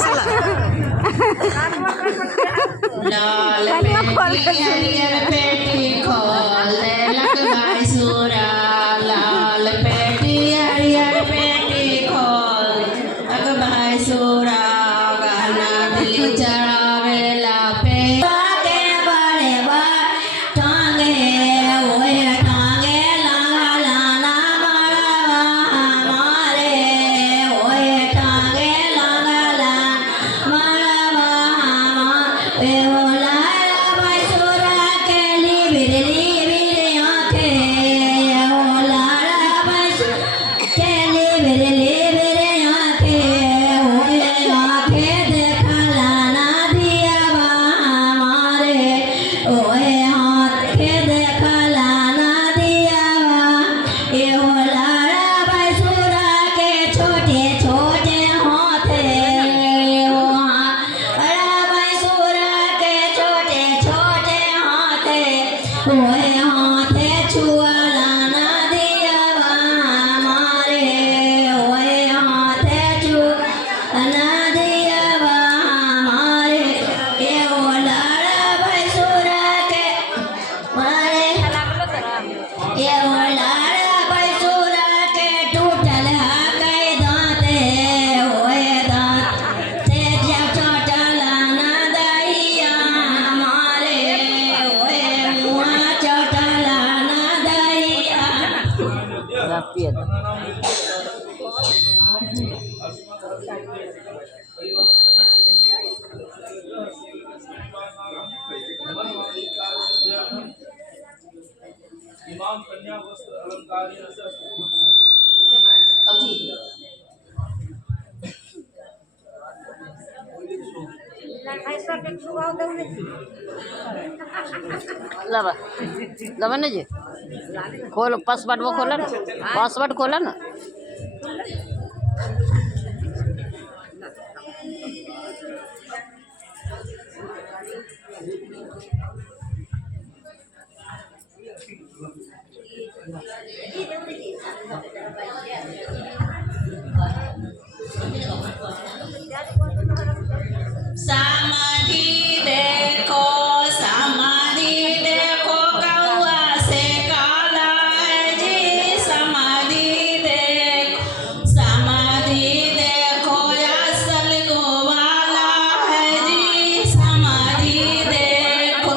साला लाल पेटी खोल दे लगवाई सूरा लाल पेटी हरियर पेटी खोल लगवाई सूरा गहना दिल चढ़ावेला पे के बड़े बड़ टांगे ओए टांगे लांगा लाना मरवा हमारे ओए टांगे लांगा लाना मरवा हमारे इमाम कन्या वस्त्र अलंकारी लवा लवा ना जी खोल पासवर्ड वो खोला ना पासवर्ड खोला ना समाधि देखो कौआ से काला है जी समाधि देखो असल गोवाला है जी समाधि देखो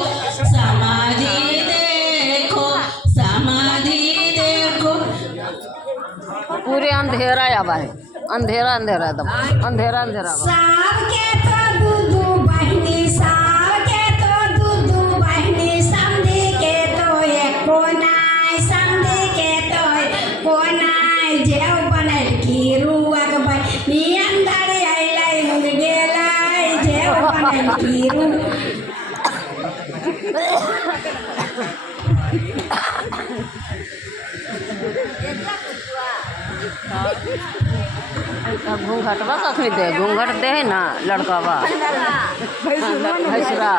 पूरे अंधेरा आवा है अंधेरा अंधेरा एकदम अंधेरा अंधेरा सबके तो दूधू बहनी सबके तो दूधू बहनी समधी के तो एक कोनाई समधी के तो एक कोनाई जेव बनल की रुआक बनी अंदर आइलाई मुग गेलाई जेव बनल की रू घूंघटवा कखनी दे घूंघट दे है ना लड़कावा भैसुरा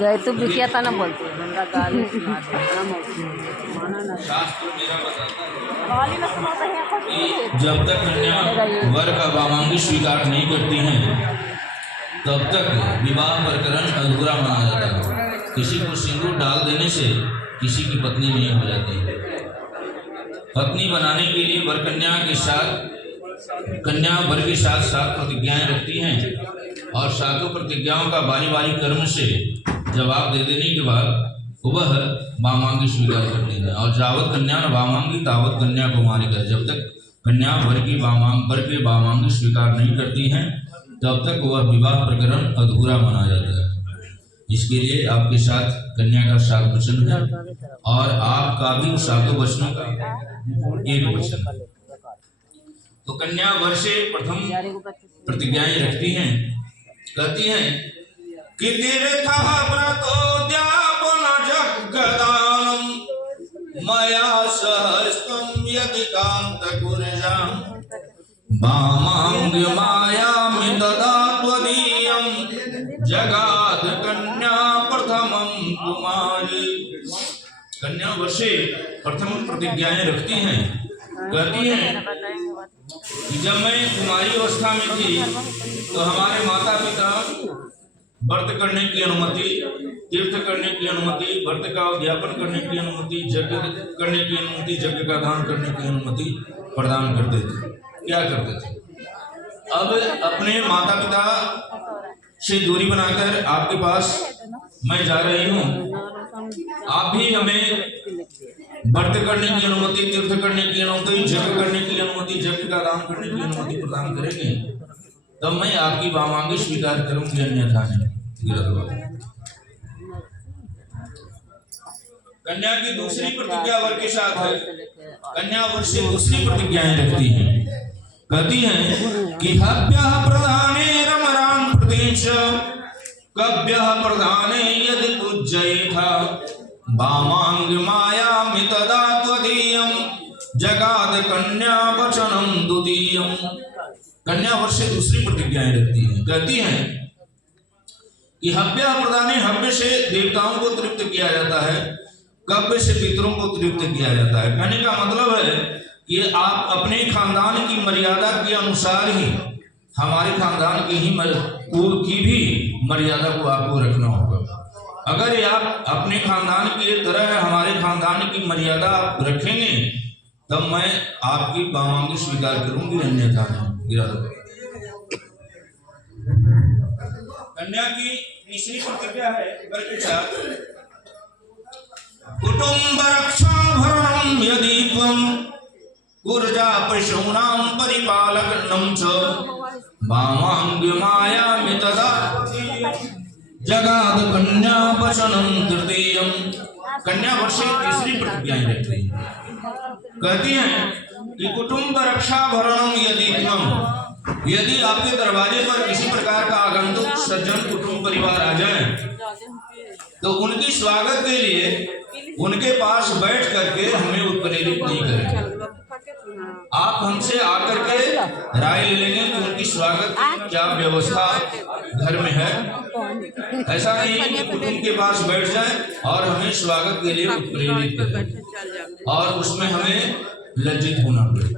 जय तू बिकिया था ना बोलती जब तक कन्या वर का वामांगी स्वीकार नहीं करती हैं तब तक विवाह प्रकरण अधूरा माना जाता है। किसी को सिंदूर डाल देने से किसी की पत्नी नहीं हो जाती। पत्नी बनाने के लिए वर कन्या वर के साथ 7 प्रतिज्ञाएं रखती हैं और 7 प्रतिज्ञाओं का बारी बारी कर्म से जवाब दे देने के बाद वह वामांगी स्वीकार करती है और जावत कन्या वामांगी तावत कन्या कुमारिका। जब तक कन्या वर के वामांगी स्वीकार नहीं करती हैं तब तक वह विवाह प्रकरण अधूरा माना जाता है। इसके लिए आपके साथ कन्या का 7 वचन है और आपका भी 7 वचनों का 1 वचन। तो कन्या वर से प्रथम प्रतिज्ञाएं रखती हैं, कहती हैं कि तीर्थ व्रतोद्यापन जगदानम मया सहस्त्रम यदि कांत गुरजाम वामांग मायामि तदा त्वदीयं जगाद कन्या प्रथमं कुमारी। कन्या वर्षे प्रथम प्रतिज्ञाएं रखती हैं, कहती हैं कि जब मैं कुमारी अवस्था में थी तो हमारे माता पिता व्रत करने की अनुमति, तीर्थ करने की अनुमति, व्रत का उद्यापन करने की अनुमति, यज्ञ करने की अनुमति, यज्ञ का दान करने की अनुमति प्रदान करते थे। क्या करते थे? अब अपने माता पिता से दूरी बनाकर आपके पास मैं जा रही हूँ, आप भी हमें व्रत करने की अनुमति, तीर्थ करने की अनुमति, यज्ञ करने की अनुमति, यज्ञ का दान करने की अनुमति प्रदान करेंगे, तब मैं आपकी वामांगी स्वीकार करूंगी, अन्यथा नहीं। कन्या की दूसरी प्रतिज्ञा वर के साथ है। कन्या वर से दूसरी प्रतिज्ञाएं रखती हैं, कहती हैं कि हव्यः प्रदाने रमराम प्रदेश कव्यः प्रदाने यदि पूज्येथा वामांग माया मितदा त्वदीयं जगाद कन्या वचनम द्वितीयं। कन्या वर से दूसरी प्रतिज्ञाएं रखती हैं, कहती हैं कि हव्य प्रदाने, हव्य से देवताओं को तृप्त किया जाता है, कव्य से पितरों को तृप्त किया जाता है। कहने का मतलब है कि आप अपने खानदान की मर्यादा के अनुसार ही हमारे खानदान की भी मर्यादा को आपको रखना होगा। अगर आप अपने खानदान की तरह हमारे खानदान की मर्यादा आप रखेंगे तब मैं आपकी वामांगी स्वीकार करूंगी, अन्यथा नहीं। कन्या की तीसरी प्रतिज्ञा है कुटुंब रक्षा भरणम यदि त्वं ऊर्जा पशूनां परिपालकं च वामांग माया मितदा जगाद कन्या वचनम तृतीयं। कन्या वर्ष तीसरी प्रतिज्ञाएं रखती हैं, कहती हैं कि कुटुंब रक्षा भरणम यदि त्वं, यदि आपके दरवाजे पर किसी प्रकार का आगंतुक सज्जन कुटुंब परिवार आ जाए तो उनकी स्वागत के लिए उनके पास बैठ करके हमें उत्प्रेरित नहीं करें। आप हमसे आकर के राय ले लेंगे कि उनकी स्वागत की क्या व्यवस्था घर में है। ऐसा नहीं है कि कुटुंब के पास बैठ जाए और हमें स्वागत के लिए उत्प्रेरित करें और उसमें हमें लज्जित होना पड़े।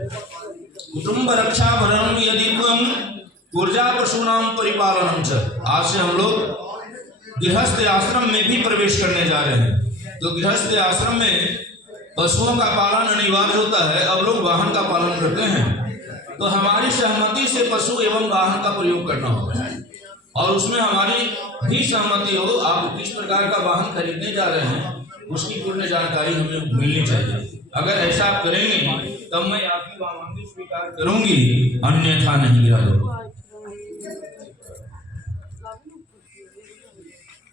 कुटुंब रक्षा भरणम यदि त्वं ऊर्जा पशूनां परिपालनम च। आज से हम लोग गृहस्थ आश्रम में भी प्रवेश करने जा रहे हैं, तो गृहस्थ आश्रम में पशुओं का पालन अनिवार्य होता है। अब लोग वाहन का पालन करते हैं, तो हमारी सहमति से पशु एवं वाहन का प्रयोग करना होगा और उसमें हमारी भी सहमति हो। आप किस प्रकार का वाहन खरीदने जा रहे हैं उसकी पूर्ण जानकारी हमें मिलनी चाहिए। अगर ऐसा आप करेंगे तब मैं आपकी वामांगी स्वीकार करूंगी, अन्यथा नहीं।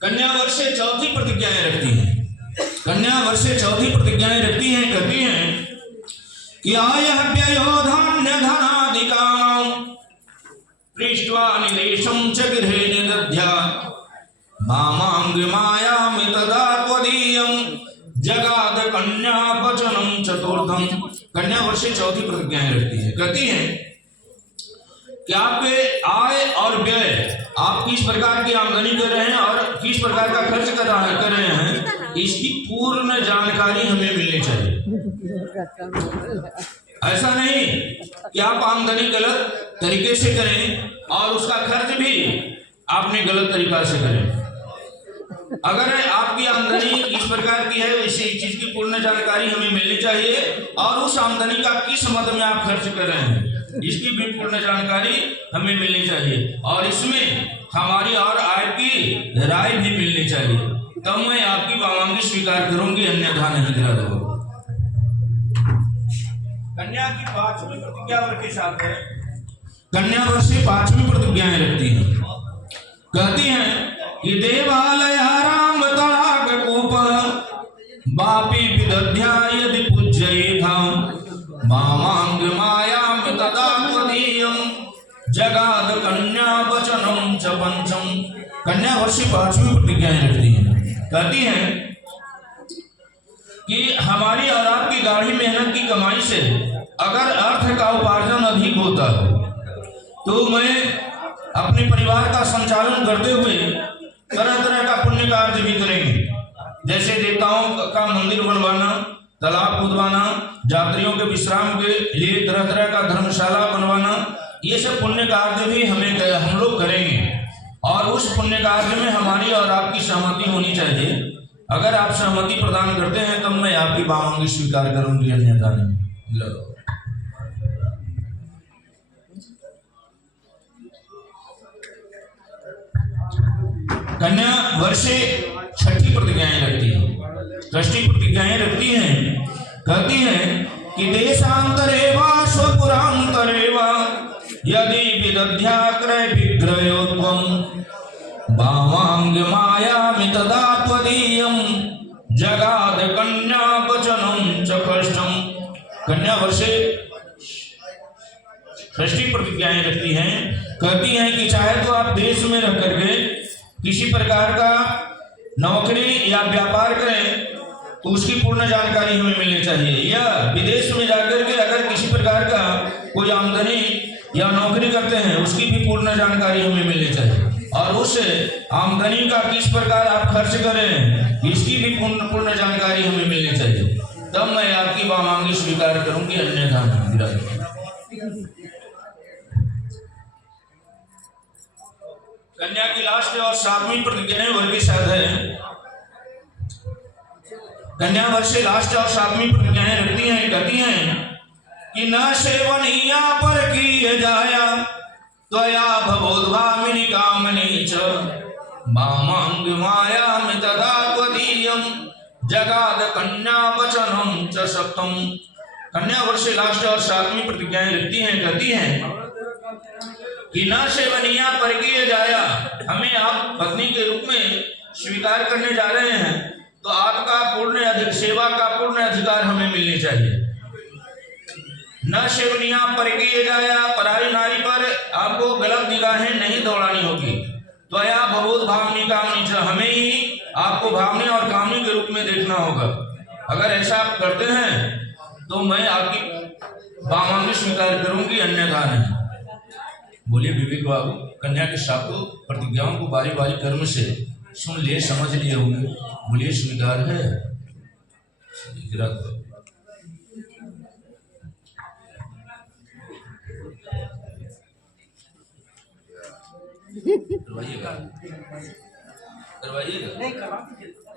कन्या वर्ष से चौथी प्रतिज्ञाएं रखती हैं, कन्या वर्ष से चौथी प्रतिज्ञाएं रखती हैं, कहती हैं कि आयः व्ययोधान्य धनादिकानां पृष्ट्वा निलेशं च गृहे निदध्या वामांग माया मितदा त्वदीयं जगाद कन्या वचनम चतुर्थम। कन्या वर्ष से चौथी प्रतिज्ञाएं रखती है, कहती हैं कि आपके आय और व्यय, आप किस प्रकार की आमदनी कर रहे हैं और किस प्रकार का खर्च कर रहे हैं, इसकी पूर्ण जानकारी हमें मिलनी चाहिए। ऐसा नहीं कि आप आमदनी गलत तरीके से करें और उसका खर्च भी आपने गलत तरीका से करें। अगर आपकी आमदनी किस प्रकार की है इसी चीज की पूर्ण जानकारी हमें मिलनी चाहिए और उस आमदनी का किस मद में आप खर्च कर रहे हैं इसकी भी पूर्ण जानकारी हमें मिलनी चाहिए और इसमें हमारी और आय की राय भी मिलनी चाहिए, तब मैं आपकी वामांगी स्वीकार करूंगी, अन्यथा नहीं करा दूंगा। कन्या की पांचवी प्रतिज्ञा वर्ष के साथ है, कन्या वर्ष से पांचवी प्रतिज्ञाएं रखती हैं, कहती हैं कि देवालय राम तड़ाक कूप बापी विदध्या यदि पूज्येथा वामांग माया तदा त्वदीयं जगाद कन्या वचनम च पंचम। कन्या वर्ष पांचवी प्रतिज्ञाएं रखती हैं, कहती हैं कि हमारी और आपकी गाढ़ी मेहनत की कमाई से अगर अर्थ का उपार्जन अधिक होता है तो मैं अपने परिवार का संचालन करते हुए तरह तरह का पुण्य कार्य भी करेंगे। जैसे देवताओं का मंदिर बनवाना, तालाब खुदवाना, यात्रियों के विश्राम के लिए तरह तरह का धर्मशाला बनवाना, ये सब पुण्य कार्य भी हम लोग करेंगे। और उस पुण्य कार्य में हमारी और आपकी सहमति होनी चाहिए। अगर आप सहमति प्रदान करते हैं तब मैं आपकी बामांगी स्वीकार करूंगी, अन्यथा नहीं। कन्या वर्षे छठी प्रतिज्ञाएं रखती है, षष्ठी प्रतिज्ञाएं रखती हैं। कहती हैं कि देशांतरे वा स्वपुरांतरे वा यदि विदध्याक्रय विग्रयोत्वम भावांग मायामि तदा त्वदीयं जगाद कन्या वचनं च कष्टम। कन्या वर्षे षष्ठी प्रतिज्ञाएं रखती हैं। कहती हैं कि चाहे तो आप देश में रह करके किसी प्रकार का नौकरी या व्यापार करें तो उसकी पूर्ण जानकारी हमें मिलनी चाहिए, या विदेश में जाकर के अगर किसी प्रकार का कोई आमदनी या नौकरी करते हैं उसकी भी पूर्ण जानकारी हमें मिलनी चाहिए, और उस आमदनी का किस प्रकार आप खर्च करें इसकी भी पूर्ण जानकारी हमें मिलनी चाहिए, तब मैं आपकी बामांगी स्वीकार करूंगी, अन्यथा नहीं। कन्या की लास्ट और 7वीं प्रतिज्ञा वर्ग के साथ है। कन्या वर्ष से लास्ट और 7वीं प्रतिज्ञाएं रखती हैं। कहती हैं कि न सेवनिया पर किए जाया त्वया भवोद्भामिनी कामनी च मामांग माया में तदा त्वदीयं जगाद कन्या वचनम च सप्तम। कन्या वर्ष से लास्ट और 7वीं प्रतिज्ञाएं रखती हैं। कहती हैं कि न सेवनिया पर किए जाया, हमें आप पत्नी के रूप में स्वीकार करने जा रहे हैं तो आपका पूर्ण सेवा का पूर्ण अधिकार हमें मिलनी चाहिए। न सेवनिया पर किए जाया, पराई नारी पर आपको गलत निगाहें नहीं दौड़ानी होगी। त्वया भवोद भावनी कामनी, हमें ही आपको भावनी और कामनी के रूप में देखना होगा। अगर ऐसा आप करते हैं तो मैं आपकी बामांगी स्वीकार करूंगी, अन्यथा नहीं। बोलिए विवेक बाबू, कन्या के सातों प्रतिज्ञाओं को बारी बारी कर्म से सुन लिए, समझ लिए होंगे। बोलिए स्वीकार है। करवाइएगा, करवाइएगा।